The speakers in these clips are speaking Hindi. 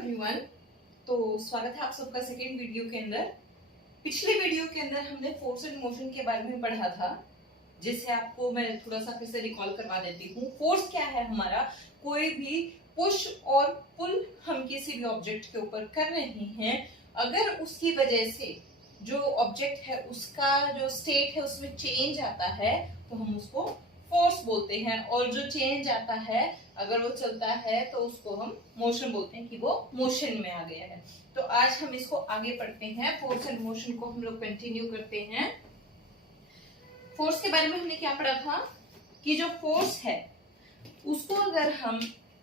एवरीवन। तो स्वागत है आप सबका सेकेंड वीडियो के अंदर। पिछले वीडियो के अंदर हमने फोर्स एंड मोशन के बारे में पढ़ा था, जिससे आपको मैं थोड़ा सा फिर से रिकॉल करवा देती हूँ। फोर्स क्या है हमारा, कोई भी पुश और पुल हम किसी भी ऑब्जेक्ट के ऊपर कर रहे हैं, अगर उसकी वजह से जो ऑब्जेक्ट है उसका जो स्टेट है उसमें चेंज आता है तो हम उसको फोर्स बोलते हैं। और जो चेंज आता है अगर वो चलता है तो उसको हम मोशन बोलते हैं कि वो मोशन में आ गया है। तो आज हम इसको आगे पढ़ते हैं, फोर्स एंड मोशन को हम लोग कंटिन्यू करते हैं। फोर्स के बारे में हमने क्या पढ़ा था कि जो फोर्स है उसको अगर हम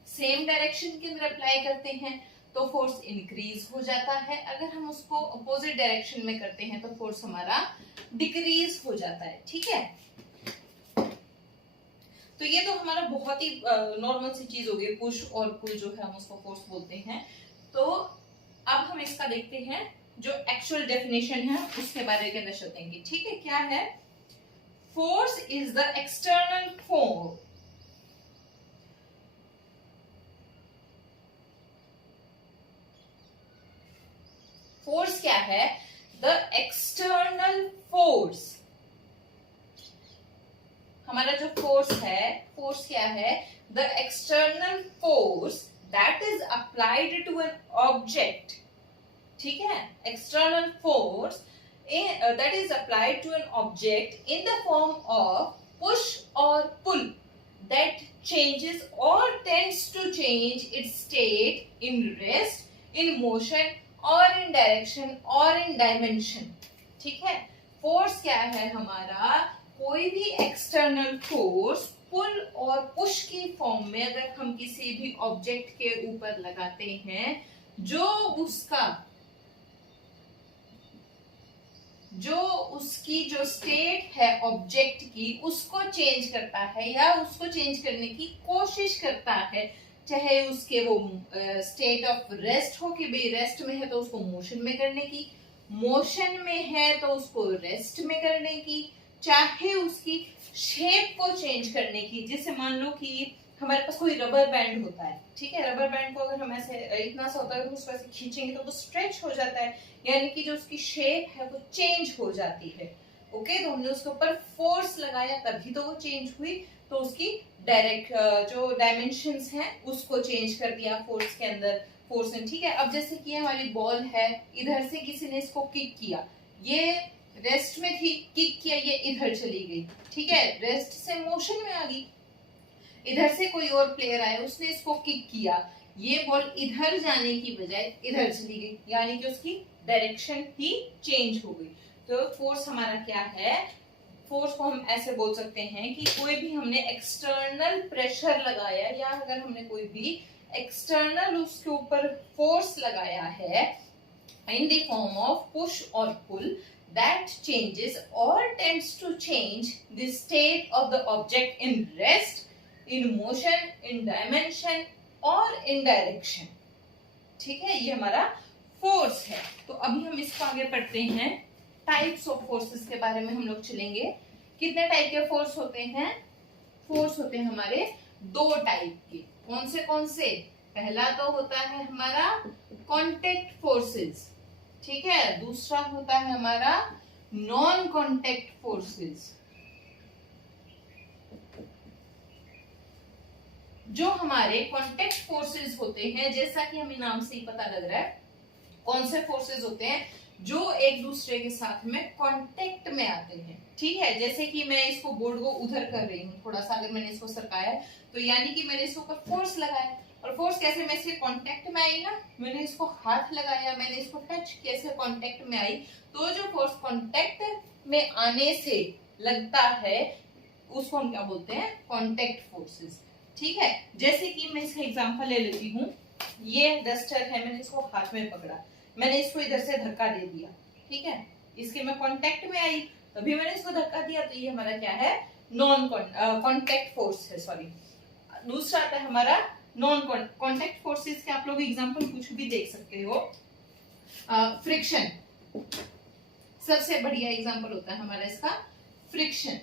सेम डायरेक्शन के अंदर अप्लाई करते हैं तो फोर्स इंक्रीज हो जाता है, अगर हम उसको अपोजिट डायरेक्शन में करते हैं तो फोर्स हमारा डिक्रीज हो जाता है। ठीक है, तो ये तो हमारा बहुत ही नॉर्मल सी चीज हो गई, पुश और पुल जो है हम उसको फोर्स बोलते हैं। तो अब हम इसका देखते हैं जो एक्चुअल डेफिनेशन है उसके बारे के अंदर चलते हैं। ठीक है, क्या है? Force is the external force force क्या है? The external force. हमारा जो फोर्स है, फोर्स क्या है? The external force that is applied to an object. ठीक है, external force that is applied to an object in the form of push और पुल दैट चेंजेस और tends to change its state in rest, in motion और इन डायरेक्शन और इन डायमेंशन। ठीक है, फोर्स क्या है हमारा? कोई भी एक्सटर्नल फोर्स पुल और पुश की फॉर्म में अगर हम किसी भी ऑब्जेक्ट के ऊपर लगाते हैं, जो उसकी जो स्टेट है ऑब्जेक्ट की उसको चेंज करता है या उसको चेंज करने की कोशिश करता है, चाहे उसके वो स्टेट ऑफ रेस्ट हो कि भाई रेस्ट में है तो उसको मोशन में करने की, मोशन में है तो उसको रेस्ट में करने की, चाहे उसकी शेप को चेंज करने की। जैसे मान लो कि हमारे पास कोई रबर बैंड होता है, ठीक है, रबर बैंड को अगर हम ऐसे इतना सा होता है तो उसको ऐसे खींचेंगे तो वो स्ट्रेच हो जाता है, यानी कि जो उसकी शेप है वो चेंज हो जाती है। ओके, तो हमने उसके ऊपर फोर्स लगाया तभी तो वो चेंज हुई, तो उसकी डायरेक्ट जो डायमेंशंस हैं उसको चेंज कर दिया फोर्स के अंदर, फोर्स ने। ठीक है, अब जैसे कि हमारी बॉल है, इधर से किसी ने इसको किक किया, ये रेस्ट में थी, किक किया, ये इधर चली गई। ठीक है, रेस्ट से मोशन में आ गई। इधर से कोई और प्लेयर आया, उसने इसको किक किया, ये बॉल इधर जाने की बजाय इधर चली गई, यानी कि उसकी डायरेक्शन ही चेंज हो गई। तो फोर्स हमारा क्या है? फोर्स को हम ऐसे बोल सकते हैं कि कोई भी हमने एक्सटर्नल प्रेशर लगाया या अगर हमने कोई भी एक्सटर्नल उसके ऊपर फोर्स लगाया है in the form of push or pull that changes or tends to change the state of the object in rest, in motion, in dimension और in direction। ठीक है, ये हमारा फोर्स है। तो अभी हम इसको आगे पढ़ते हैं, टाइप्स ऑफ फोर्सेस के बारे में हम लोग चलेंगे। कितने टाइप के फोर्स होते हैं? फोर्स होते हैं हमारे दो टाइप के। कौन से? पहला तो होता है हमारा कॉन्टेक्ट फोर्सेस, ठीक है, दूसरा होता है हमारा नॉन कॉन्टेक्ट फोर्सेस। जो हमारे कॉन्टेक्ट फोर्सेस होते हैं, जैसा कि हमें नाम से ही पता लग रहा है, कौन से फोर्सेस होते हैं जो एक दूसरे के साथ में कांटेक्ट में आते हैं। ठीक है, जैसे कि मैं इसको बोर्ड को उधर कर रही हूँ, थोड़ा सा अगर मैंने इसको सरकाया है तो यानी कि मैंने इसके ऊपर फोर्स लगाया, और फोर्स कैसे? मैं इसके कांटेक्ट में आई ना, मैंने इसको हाथ लगाया, मैंने इसको टच कैसे कांटेक्ट में आई, तो जो फोर्स कांटेक्ट में आने से लगता है उसको हम क्या बोलते हैं? Contact forces. ठीक है, जैसे कि मैं इसका एग्जांपल ले लेती हूँ, ये डस्टर है, मैंने इसको हाथ में पकड़ा, मैंने इसको इधर से धक्का दे दिया। ठीक है, इसके मैं कांटेक्ट में आई तभी मैंने इसको धक्का दिया, तो ये हमारा क्या है? नॉन कॉन्टेक्ट फोर्स है। सॉरी, दूसरा आता है हमारा नॉन कॉन्टेक्ट फोर्सेस के। आप लोग एग्जांपल कुछ भी देख सकते हो। फ्रिक्शन सबसे बढ़िया एग्जांपल होता है हमारा इसका, फ्रिक्शन।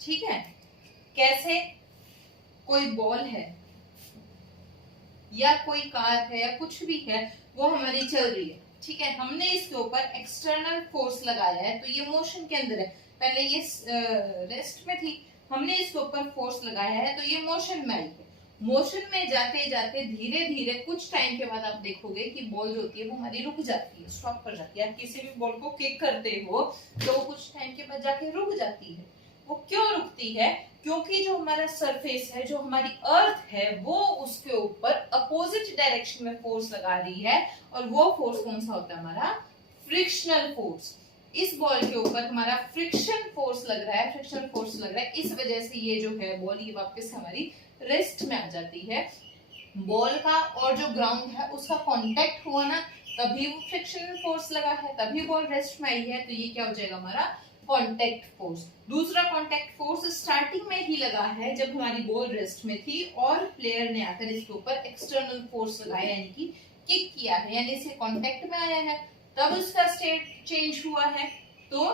ठीक है, कैसे? कोई बॉल है, या कोई कार है या कुछ भी है वो हमारी चल रही है, ठीक है, हमने इसके ऊपर एक्सटर्नल फोर्स लगाया है तो ये मोशन के अंदर है, पहले ये रेस्ट में थी, हमने इसके ऊपर फोर्स लगाया है तो ये मोशन में आई है। मोशन में जाते जाते धीरे धीरे कुछ टाइम के बाद आप देखोगे कि बॉल जो होती है वो हमारी रुक जाती है, स्टॉप कर जाती है। आप किसी भी बॉल को किक करते हो तो वो कुछ टाइम के बाद जाके रुक जाती है। वो क्यों रुकती है? क्योंकि जो हमारा सरफेस है, जो हमारी अर्थ है, वो उसके ऊपर अपोजिट डायरेक्शन में फोर्स लगा रही है और वो फोर्स कौन सा होता है? हमारा फ्रिक्शनल फोर्स। इस बॉल के ऊपर हमारा फ्रिक्शन फोर्स लग रहा है, फ्रिक्शन फोर्स लग रहा है, इस वजह से ये जो है बॉल ये वापस हमारी रेस्ट में आ जाती है। बॉल का और जो ग्राउंड है उसका कांटेक्ट हुआ ना, तभी वो फ्रिक्शनल फोर्स लगा है, तभी बॉल रेस्ट में आई है, तो ये क्या हो जाएगा? हमारा कांटेक्ट फोर्स। दूसरा कांटेक्ट फोर्स स्टार्टिंग में ही लगा है जब हमारी बॉल रेस्ट में थी और प्लेयर ने आकर इसके ऊपर एक्सटर्नल फोर्स लगाया, यानी कि किक किया है, यानी इसे कांटेक्ट में आया है, तब उसका स्टेट चेंज हुआ है। तो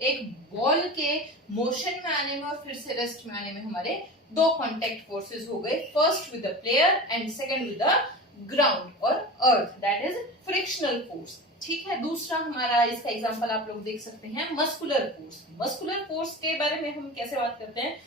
एक बॉल के मोशन में आने में और फिर से रेस्ट में आने में हमारे दो कांटेक्ट फोर्सेस हो गए, first with the player and second with the ground और अर्थ, दैट इज फ्रिक्शनल फोर्स। ठीक है, दूसरा हमारा इसका एग्जांपल आप लोग देख सकते हैं मस्कुलर फोर्स। मस्कुलर फोर्स के बारे में हम कैसे बात करते हैं?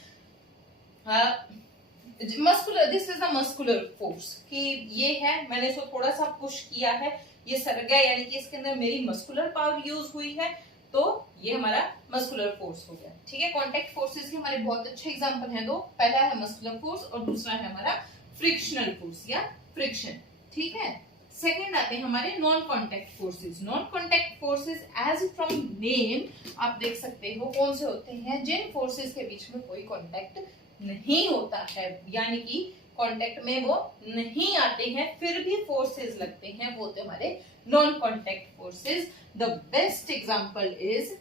Muscular, this is the muscular force, कि ये है, मैंने इसको थोड़ा सा पुश किया है, ये सर गया, यानी कि इसके अंदर मेरी मस्कुलर पावर यूज हुई है, तो ये हमारा मस्कुलर फोर्स हो गया। ठीक है, कांटेक्ट फोर्सेस के हमारे बहुत अच्छे एग्जांपल हैं दो, पहला है मस्कुलर फोर्स और दूसरा है हमारा फ्रिक्शनल फोर्स या फ्रिक्शन। ठीक है, सेकेंड आते हैं हमारे non contact forces. Non contact forces as from name आप देख सकते हो कौन से होते हैं? जिन फोर्सेस के बीच में कोई कांटेक्ट नहीं होता है, यानी कि कांटेक्ट में वो नहीं आते हैं फिर भी फोर्सेस लगते हैं, वो होते हमारे non contact forces. The best example is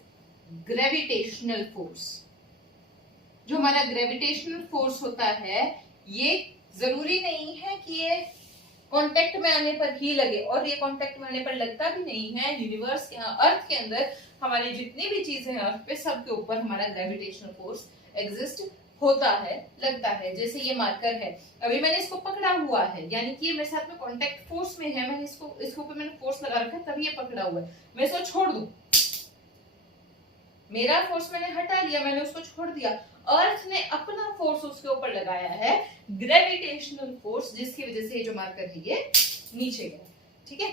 gravitational force. जो हमारा ग्रेविटेशनल फोर्स होता है, ये जरूरी नहीं है कि ये कांटेक्ट में आने पर ही लगे, और ये कांटेक्ट में आने पर लगता भी नहीं है। यूनिवर्स के अर्थ के अंदर हमारी जितनी भी चीजें हैं अर्थ पे, सबके ऊपर हमारा ग्रेविटेशनल फोर्स एग्जिस्ट होता है, लगता है। जैसे ये मार्कर है, अभी मैंने इसको पकड़ा हुआ है, यानी कि ये मेरे साथ में कांटेक्ट फोर्स में है, मैंने इसके ऊपर मैंने फोर्स लगा रखा है, तभी ये पकड़ा हुआ है। मैं इसको छोड़ दूं, मेरा फोर्स मैंने हटा लिया, मैंने उसको छोड़ दिया, अर्थ ने अपना फोर्स उसके ऊपर लगाया है, ग्रेविटेशनल फोर्स, जिसकी वजह से जो मार्कर है ये नीचे गया। ठीक है,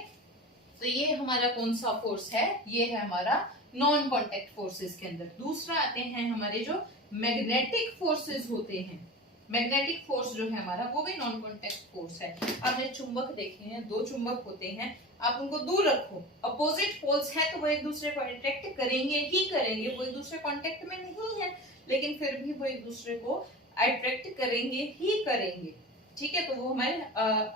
तो ये हमारा कौन सा फोर्स है? ये है हमारा नॉन कांटेक्ट फोर्सेस के अंदर। दूसरा आते हैं हमारे जो मैग्नेटिक फोर्सेस होते हैं। मैग्नेटिक फोर्स जो है हमारा, वो भी नॉन कांटेक्ट फोर्स है। आपने चुंबक देखे हैं, दो चुंबक होते हैं, आप उनको दूर रखो, अपोजिट पोल्स है तो वो एक दूसरे को अट्रैक्ट करेंगे ही करेंगे, वो एक दूसरे कांटेक्ट में नहीं है लेकिन फिर भी वो एक दूसरे को अट्रैक्ट करेंगे ही करेंगे। ठीक है, तो वो हमारे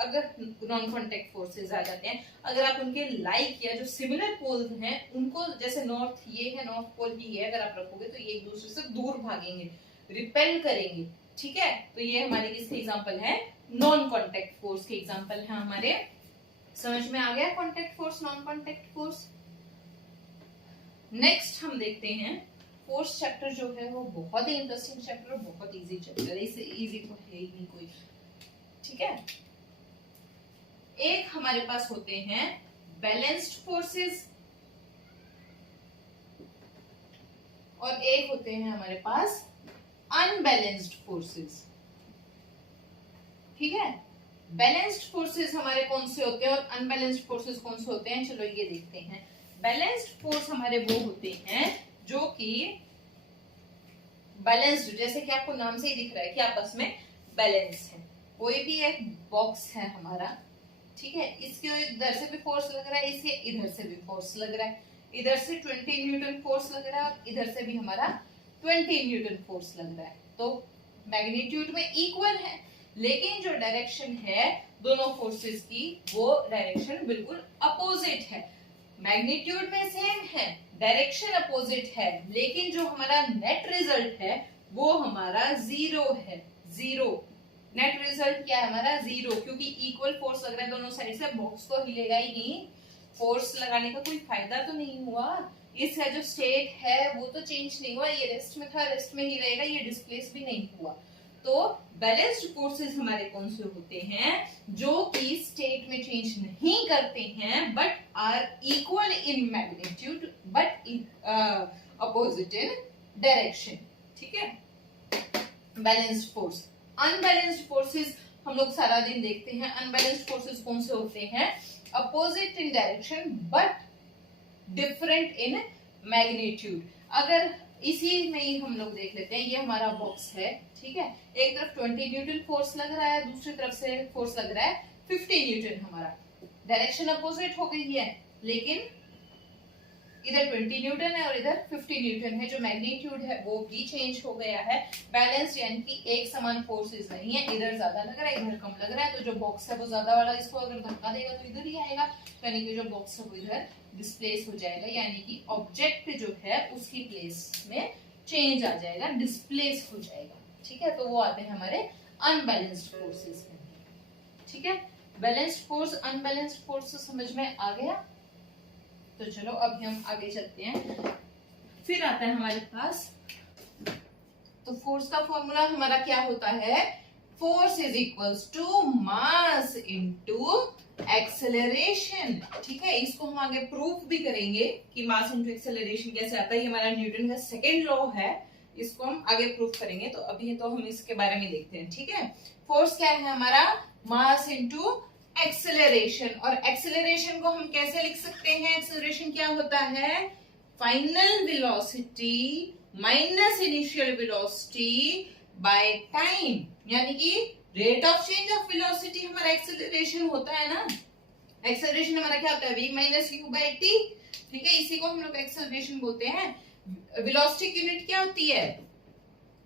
अगर नॉन कांटेक्ट फोर्सेस आ जाते हैं, अगर आप उनके लाइक या जो सिमिलर पोल्स हैं उनको, जैसे नॉर्थ ये है, नॉर्थ पोल ही है, अगर आप रखोगे तो ये एक दूसरे से दूर भागेंगे, रिपेल करेंगे। ठीक है, तो ये हमारे किसके एग्जांपल है? नॉन कांटेक्ट फोर्स के एग्जांपल है हमारे। समझ में आ गया contact force, non contact force. Next हम देखते हैं फोर्स चैप्टर जो है वो बहुत ही इंटरेस्टिंग चैप्टर, बहुत इजी चैप्टर है, इससे इजी तो है ही नहीं कोई। ठीक है, एक हमारे पास होते हैं बैलेंस्ड फोर्सेस और एक होते हैं हमारे पास अनबैलेंस्ड फोर्सेस। ठीक है, बैलेंस्ड फोर्सेस हमारे कौन से होते हैं और अनबैलेंस्ड फोर्सेस कौन से होते हैं? चलो ये देखते हैं। बैलेंस्ड फोर्स हमारे वो होते हैं जो कि बैलेंस्ड, जैसे कि आपको नाम से ही दिख रहा है कि आपस में बैलेंस है। कोई भी एक बॉक्स है हमारा, ठीक है, इसके इधर से भी फोर्स लग रहा है, इसके इधर से भी फोर्स लग रहा है, इधर से 20 न्यूटन फोर्स लग रहा है, इधर से भी हमारा 20 न्यूटन फोर्स लग रहा है, तो मैग्नीट्यूड में इक्वल है, लेकिन जो डायरेक्शन है दोनों फोर्सेस की, वो डायरेक्शन बिल्कुल अपोजिट है। मैग्नीट्यूड में सेम है, डायरेक्शन अपोजिट है, लेकिन जो हमारा नेट रिजल्ट है वो हमारा जीरो है। जीरो नेट रिजल्ट क्या है हमारा? जीरो, क्योंकि इक्वल फोर्स लग रहा है दोनों साइड से, बॉक्स तो हिलेगा ही नहीं, फोर्स लगाने का कोई फायदा तो नहीं हुआ। इसका जो स्टेट है वो तो चेंज नहीं हुआ, ये रेस्ट में था, रेस्ट में ही रहेगा, ये डिस्प्लेस भी नहीं हुआ, तो बैलेंस्ड फोर्सेस हमारे कौन से होते हैं, जो कि स्टेट में चेंज नहीं करते हैं but are equal in magnitude but opposite in direction. ठीक है, बैलेंस्ड फोर्स। अनबैलेंस्ड फोर्सेस हम लोग सारा दिन देखते हैं। अनबैलेंस्ड फोर्सेस कौन से होते हैं, opposite in direction but different in magnitude. अगर इसी में ही हम लोग देख लेते हैं, ये हमारा बॉक्स है, ठीक है, एक तरफ 20 न्यूटन फोर्स लग रहा है, दूसरी तरफ से फोर्स लग रहा है 50 न्यूटन। हमारा डायरेक्शन अपोजिट हो गई है, लेकिन इधर 20 न्यूटन है और इधर 50 न्यूटन है। जो मैग्नीट्यूड है वो भी चेंज हो गया है। बैलेंस यानी कि एक समान फोर्सेस नहीं है, इधर ज्यादा लग रहा है इधर कम लग रहा है, तो जो बॉक्स है वो ज्यादा वाला इसको अगर धक्का देगा तो इधर ही आएगा, यानी कि जो बॉक्स है वो इधर डिस्प्लेस हो जाएगा, यानी कि ऑब्जेक्ट जो है उसकी प्लेस में चेंज आ जाएगा, डिस्प्लेस हो जाएगा। ठीक है, तो वो आते हैं हमारे अनबैलेंस्ड फोर्सेस में। ठीक है, बैलेंस्ड फोर्स अनबैलेंस्ड फोर्स समझ में आ गया। तो चलो अभी हम आगे चलते हैं। फिर आता है हमारे पास, तो फोर्स का फॉर्मूला हमारा क्या होता है, force is equals to mass into acceleration. ठीक है, इसको हम आगे प्रूफ भी करेंगे कि मास इनटू एक्सेलरेशन कैसे आता है। ये हमारा न्यूटन का सेकेंड लॉ है, इसको हम आगे प्रूफ करेंगे। तो अभी तो हम इसके बारे में देखते हैं। ठीक है, फोर्स क्या है हमारा, मास इनटू एक्सेलरेशन। और एक्सेलरेशन को हम कैसे लिख सकते हैं, एक्सेलरेशन क्या होता है, final velocity minus initial velocity by time, यानी कि rate of change of velocity हमारा एक्सेलरेशन होता है ना। एक्सेलरेशन हमारा क्या होता है, v minus you by T. ठीक है, इसी को हम लोग एक्सेलरेशन बोलते हैं। वेलोसिटी की यूनिट क्या होती है,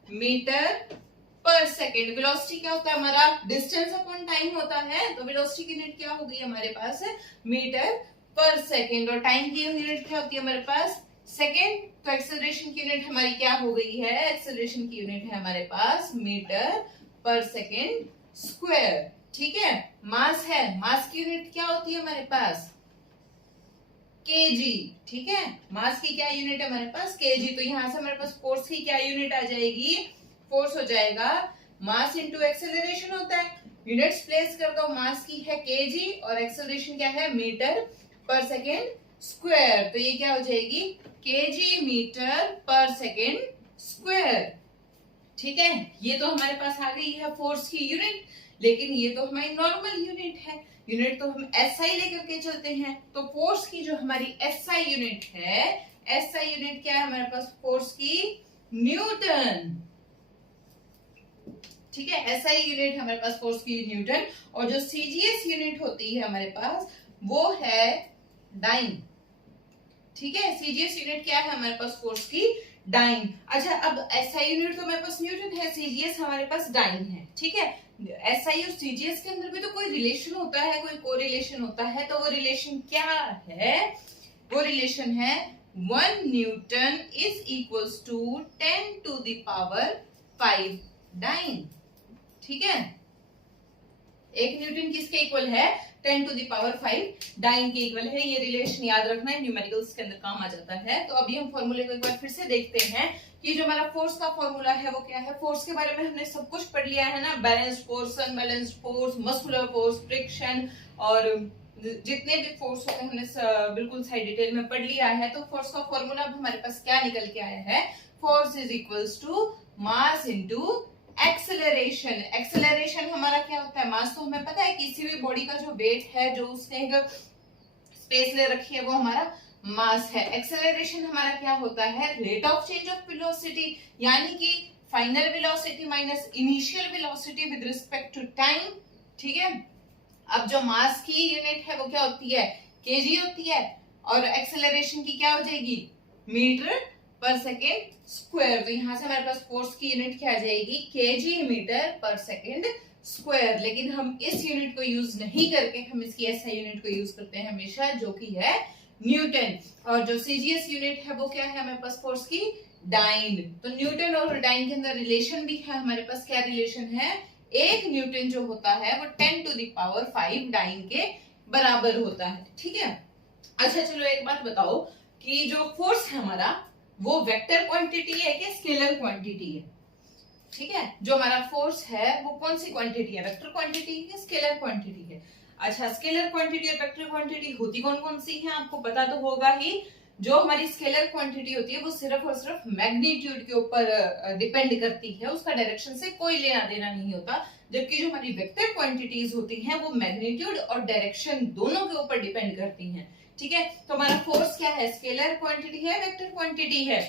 मीटर पर सेकेंड। वेलोसिटी क्या होता है हमारा, डिस्टेंस अपॉन टाइम होता है, तो वेलोसिटी की यूनिट क्या हो गई हमारे पास, मीटर पर सेकेंड। और टाइम की यूनिट क्या होती है हमारे पास, सेकेंड। तो एक्सेलरेशन की यूनिट हमारी क्या हो गई है, एक्सेलरेशन की यूनिट है हमारे पास मीटर पर सेकेंड स्क्वायर। ठीक है, मास है, मास की यूनिट क्या होती है हमारे पास, केजी। ठीक है, मास की क्या यूनिट है हमारे पास, केजी। तो यहां से हमारे पास फोर्स की क्या यूनिट आ जाएगी, फोर्स हो जाएगा मास इनटू एक्सेलरेशन होता है, यूनिट्स प्लेस कर दो, मास की है केजी और एक्सेलरेशन क्या है मीटर पर सेकेंड स्क्वायर। तो ये क्या हो जाएगी, केजी मीटर पर सेकेंड स्क्वायर। ठीक है, ये तो हमारे पास आ गई है फोर्स की यूनिट, लेकिन ये तो हमारी नॉर्मल यूनिट है, यूनिट तो हम एसआई लेकर के चलते हैं। तो फोर्स की जो हमारी एसआई यूनिट है, एसआई यूनिट क्या है हमारे पास, फोर्स की न्यूटन। ठीक है, एसआई यूनिट हमारे पास फोर्स की न्यूटन। और जो सीजीएस यूनिट होती है हमारे पास वो है डाइन। ठीक है, सीजीएस यूनिट क्या है हमारे पास, फोर्स की डाइन। अच्छा, अब एसआई यूनिट तो हमारे पास न्यूटन है, सीजीएस हमारे पास डाइन है। ठीक है, एसआई और सीजीएस के अंदर भी तो कोई रिलेशन होता है, कोई कोरिलेशन होता है। तो वो रिलेशन क्या है, वो रिलेशन है 1 Newton is equals to 10 to the power 5 dyne. ठीक है, 1 न्यूटन किसके इक्वल है, 10 टू द पावर 5 डाइन के इक्वल है। ये रिलेशन याद रखना है, न्यूमेरिकल्स के अंदर काम आ जाता है। तो अभी हम फॉर्मूले को एक बार फिर से देखते हैं कि जो हमारा फोर्स का फॉर्मूला है वो क्या है। फोर्स के बारे में हमने सब कुछ पढ़ लिया है ना, balanced force, unbalanced force, muscular force, friction और जितने भी फोर्स होते हैं हमने बिल्कुल सही डिटेल में पढ़ लिया है। तो फोर्स का फॉर्मूला अब हमारे पास क्या निकल के आया है, force is equals to mass into acceleration. Acceleration हमारा क्या होता है, मास तो हमें पता है किसी भी बॉडी का जो वेट है, जो उसने एक स्पेस ले रखी है, वो हमारा मास है। एक्सेलरेशन हमारा क्या होता है, rate of change of velocity, यानी कि final velocity minus initial velocity with respect to time. ठीक है, अब जो मास की यूनिट है वो क्या होती है, केजी होती है, और एक्सेलरेशन की क्या हो जाएगी, मीटर पर सेकेंड स्क्वायर। तो यहां से हमारे पास फोर्स की यूनिट क्या आ जाएगी, केजी मीटर पर सेकेंड स्क्वायर। लेकिन हम इस यूनिट को यूज नहीं करके हम इसकी एसआई यूनिट को यूज करते हैं हमेशा, जो कि है न्यूटन। और जो सीजीएस यूनिट है वो क्या है हमारे पास, फोर्स की डाइन। तो न्यूटन और डाइन के अंदर रिलेशन भी है हमारे पास। क्या रिलेशन है, 1 न्यूटन जो होता है वो 10 टू द पावर 5 डाइन के बराबर होता है। ठीक है, अच्छा चलो एक बात बताओ कि जो फोर्स है हमारा वो वेक्टर क्वांटिटी है कि स्केलर क्वांटिटी है। ठीक है, जो हमारा फोर्स है वो कौन सी क्वांटिटी है, वेक्टर क्वांटिटी है, स्केलर क्वांटिटी है। अच्छा, स्केलर क्वांटिटी और वेक्टर क्वांटिटी होती कौन कौन सी है आपको पता तो होगा ही। जो हमारी स्केलर क्वांटिटी होती है वो सिर्फ और सिर्फ मैग्नीट्यूड के ऊपर डिपेंड करती है, उसका डायरेक्शन से कोई लेना देना नहीं होता। जबकि जो हमारी वेक्टर क्वांटिटीज होती हैं वो मैग्नीट्यूड और डायरेक्शन दोनों के ऊपर डिपेंड करती हैं। ठीक है, तो हमारा फोर्स क्या है, स्केलर क्वांटिटी है, वेक्टर क्वांटिटी है।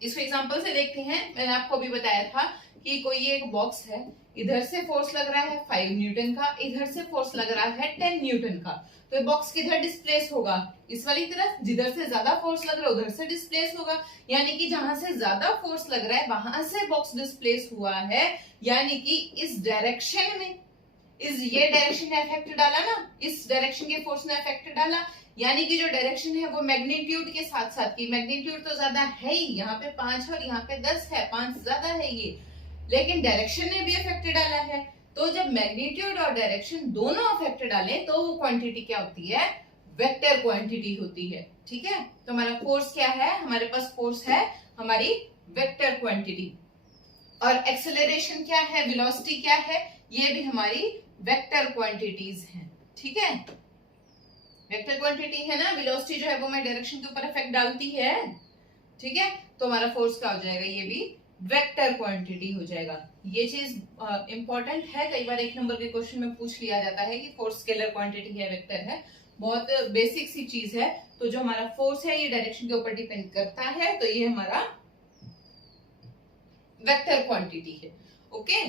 इसको एग्जांपल से देखते हैं। मैंने आपको अभी बताया था कि कोई एक बॉक्स है, इधर से फोर्स लग रहा है 5 न्यूटन का, इधर से फोर्स लग रहा है 10 न्यूटन का। तो बॉक्स किधर डिस्प्लेस होगा, इस वाली तरफ। जिधर से ज्यादा फोर्स लग रहा है उधर से डिस्प्लेस होगा, यानी कि जहां से ज्यादा फोर्स लग रहा है वहां से बॉक्स डिस्प्लेस हुआ है, यानी कि इस डायरेक्शन में, ये डायरेक्शन ने इफेक्ट डाला ना, इस डायरेक्शन के फोर्स ने इफेक्ट डाला, यानी कि जो डायरेक्शन है वो मैग्नीट्यूड के साथ साथ की, मैग्नीट्यूड तो ज्यादा है ही, यहाँ पे 5 और यहाँ पे 10 है, 5 ज्यादा है ये, लेकिन डायरेक्शन ने भी इफेक्ट डाला है। तो जब मैग्नीट्यूड और डायरेक्शन दोनों इफेक्ट डाले तो वो क्वांटिटी क्या होती है, वेक्टर क्वांटिटी होती है। ठीक है, तो हमारा फोर्स क्या है, हमारे पास फोर्स है हमारी वेक्टर क्वांटिटी। और एक्सेलरेशन क्या है, वेलोसिटी क्या है, ये भी हमारी वेक्टर क्वांटिटीज हैं। ठीक है, वेक्टर क्वांटिटी है ना, वेलोसिटी जो है वो मैं डायरेक्शन के ऊपर इफेक्ट डालती है। ठीक है, तो हमारा फोर्स क्या हो जाएगा, ये भी वेक्टर क्वांटिटी हो जाएगा। ये चीज इंपॉर्टेंट है, कई बार 1 नंबर के क्वेश्चन में पूछ लिया जाता है कि फोर्स स्केलर क्वांटिटी है, वेक्टर है, बहुत बेसिक सी चीज है। तो जो हमारा फोर्स है ये डायरेक्शन के ऊपर डिपेंड करता है, तो ये हमारा वेक्टर क्वांटिटी है। ओके,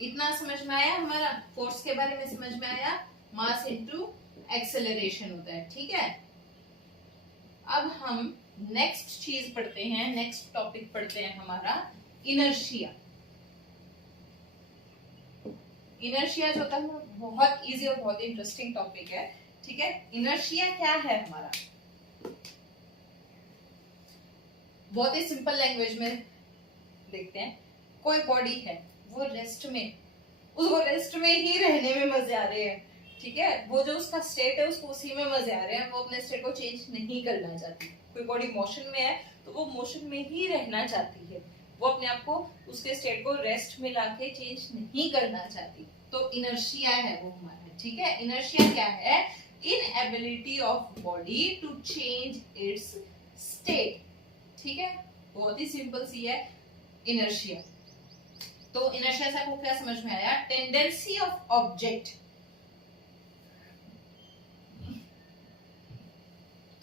इतना समझ में आया, हमारा फोर्स के बारे में समझ में आया, मास इनटू एक्सेलरेशन होता है। ठीक है, अब हम नेक्स्ट चीज पढ़ते हैं, नेक्स्ट टॉपिक पढ़ते हैं हमारा इनर्शिया। इनर्शिया जो होता है बहुत इजी और बहुत इंटरेस्टिंग टॉपिक है। ठीक है, इनर्शिया क्या है हमारा, बहुत ही सिंपल लैंग्वेज में देखते हैं। कोई बॉडी है वो रेस्ट में, उसको रेस्ट में ही रहने में मजे आ रहे हैं। ठीक है, वो जो उसका स्टेट है उसको उसी में मजे आ रहे हैं, वो अपने स्टेट को चेंज नहीं करना चाहती। कोई बॉडी मोशन में है तो वो मोशन में ही रहना चाहती है, वो अपने आप को उसके स्टेट को रेस्ट में लाके चेंज नहीं करना चाहती। तो इनर्शिया है वो हमारा। ठीक है, इनर्शिया क्या है, inability of body to change its state. ठीक है, बहुत ही सिंपल सी है इनर्शिया। तो इनर्शिया से आपको क्या समझ में आया, टेंडेंसी ऑफ ऑब्जेक्ट।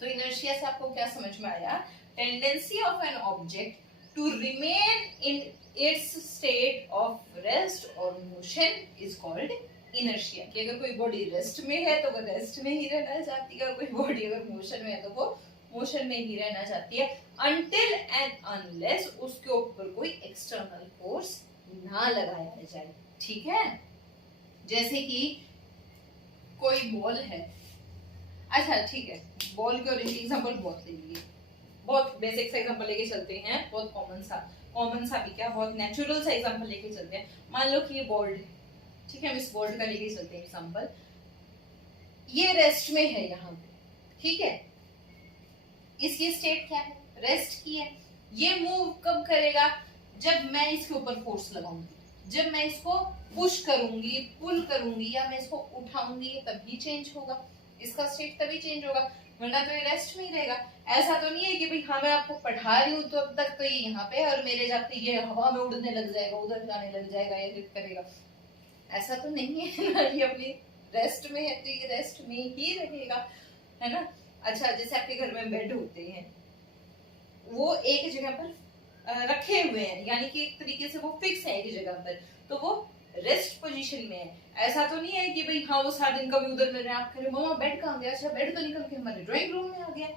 तो इनर्शिया से आपको क्या समझ में आया, tendency of an object to remain in its state of rest और मोशन इज कॉल्ड इनर्शिया। कि अगर कोई बॉडी रेस्ट में है तो वो रेस्ट में ही रहना चाहती है, और कोई बॉडी अगर मोशन में है तो वो मोशन में ही रहना चाहती है, अनटिल एंड अनलेस उसके ऊपर कोई एक्सटर्नल फोर्स ना लगाया जाए। ठीक है, जैसे कि कोई बॉल है, अच्छा ठीक है, बॉल के और इनके एग्जांपल बहुत ले लिए, बहुत बेसिक सा एग्जांपल लेके चलते हैं, बहुत कॉमन सा भी क्या, बहुत नेचुरल सा एग्जांपल लेके चलते हैं। मान लो कि ये बोल्ड है, ठीक है, हम इस बोल्ड का लेके चलते हैं एग्जांपल। ये रेस्ट में है यहाँ पे, ठीक है, इसकी स्टेट क्या है, रेस्ट की है। ये मूव कब करेगा, जब मैं इसके ऊपर फोर्स लगाऊंगी, जब मैं इसको पुश करूंगी, पुल करूंगी, या मैं इसको उठाऊंगी, तभी चेंज होगा, इसका स्टेट तभी चेंज होगा, वरना तो ये रेस्ट में ही रहेगा। ऐसा तो नहीं है कि भाई हाँ मैं आपको पढ़ा रही हूँ तो अब तक तो ये यहाँ पे है और मेरे जाते ये हवा में उड़ने लग जाएगा, उधर जाने लग जाएगा, ये लिफ्ट करेगा, ऐसा तो नहीं है ना। ये अपनी रेस्ट में है तो ये रेस्ट में ही रहेगा, है ना। अच्छा, जैसे आपके घर में बेड होते हैं, वो एक जगह पर रखे हुए हैं, यानी कि एक तरीके से वो फिक्स है एक जगह पर, तो वो रेस्ट पोजीशन में है। ऐसा तो नहीं है कि भाई हाँ वो सारा दिन कभी उधर में आप करें, मामा बेड कहाँ गया, अच्छा बेड तो निकल के हमारे ड्राइंग रूम में आ गया,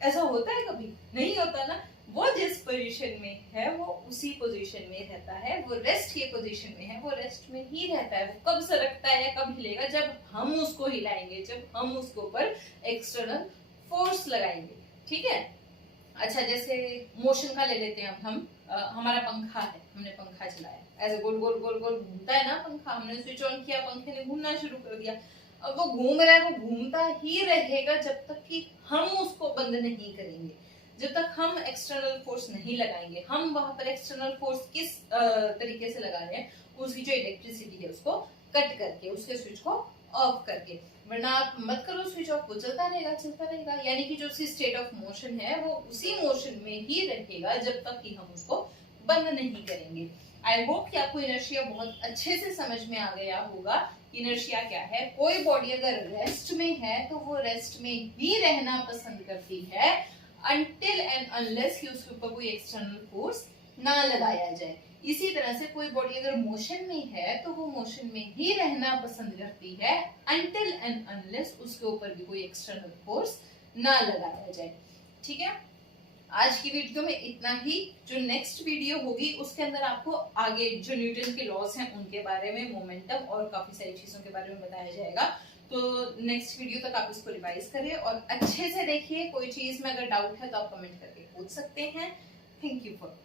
ऐसा होता है कभी, नहीं होता ना। वो जिस पोजीशन में है वो उसी पोजीशन में रहता है, वो रेस्ट की पोजीशन में है, वो रेस्ट में ही रहता है। वो कब सरकता है, कब हिलेगा, जब हम उसको हिलाएंगे, जब हम उसके ऊपर एक्सटर्नल फोर्स लगाएंगे, ठीक है। अच्छा, जैसे मोशन का ले लेते हैं अब हम, हमारा पंखा है, हमने पंखा चलाया, ऐसे गोल गोल गोल गोल घूमता है ना पंखा, हमने स्विच ऑन किया, पंखे ने घूमना शुरू कर दिया। अब वो घूम रहा है, वो घूमता ही रहेगा जब तक कि हम उसको बंद नहीं करेंगे, जब तक हम एक्सटर्नल फोर्स नहीं लगाएंगे। हम वहां पर एक्सटर्नल फोर्स किस तरीके से लगा रहे हैं, उसकी जो इलेक्ट्रिसिटी है उसको कट करके, उसके स्विच को ऑफ करके। वरना आप मत करो स्विच ऑफ, वो चलता रहेगा, यानी कि जो उसकी स्टेट ऑफ मोशन है वो उसी मोशन में ही रहेगा जब तक कि हम उसको बंद नहीं करेंगे। आई होप कि आपको इनर्शिया बहुत अच्छे से समझ में आ गया होगा। इनर्शिया क्या है? कोई बॉडी अगर रेस्ट में है तो वो रेस्ट में ही रहना पसंद करती है अनटिल एंड अनलेस कि उसके ऊपर कोई एक्सटर्नल फोर्स ना लगाया जाए। इसी तरह से कोई बॉडी अगर मोशन में है तो वो मोशन में ही रहना पसंद करती है अनटिल एंड अनलेस उसके ऊपर भी कोई एक्सटर्नल फोर्स ना लगाया जाए। ठीक है, आज की वीडियो में इतना ही। जो नेक्स्ट वीडियो होगी उसके अंदर आपको आगे जो न्यूटन के लॉस हैं उनके बारे में, मोमेंटम और काफी सारी चीजों के बारे में बताया जाएगा। तो नेक्स्ट वीडियो तक आप इसको रिवाइज करिए और अच्छे से देखिए। कोई चीज में अगर डाउट है तो आप कमेंट करके पूछ सकते हैं। Thank you for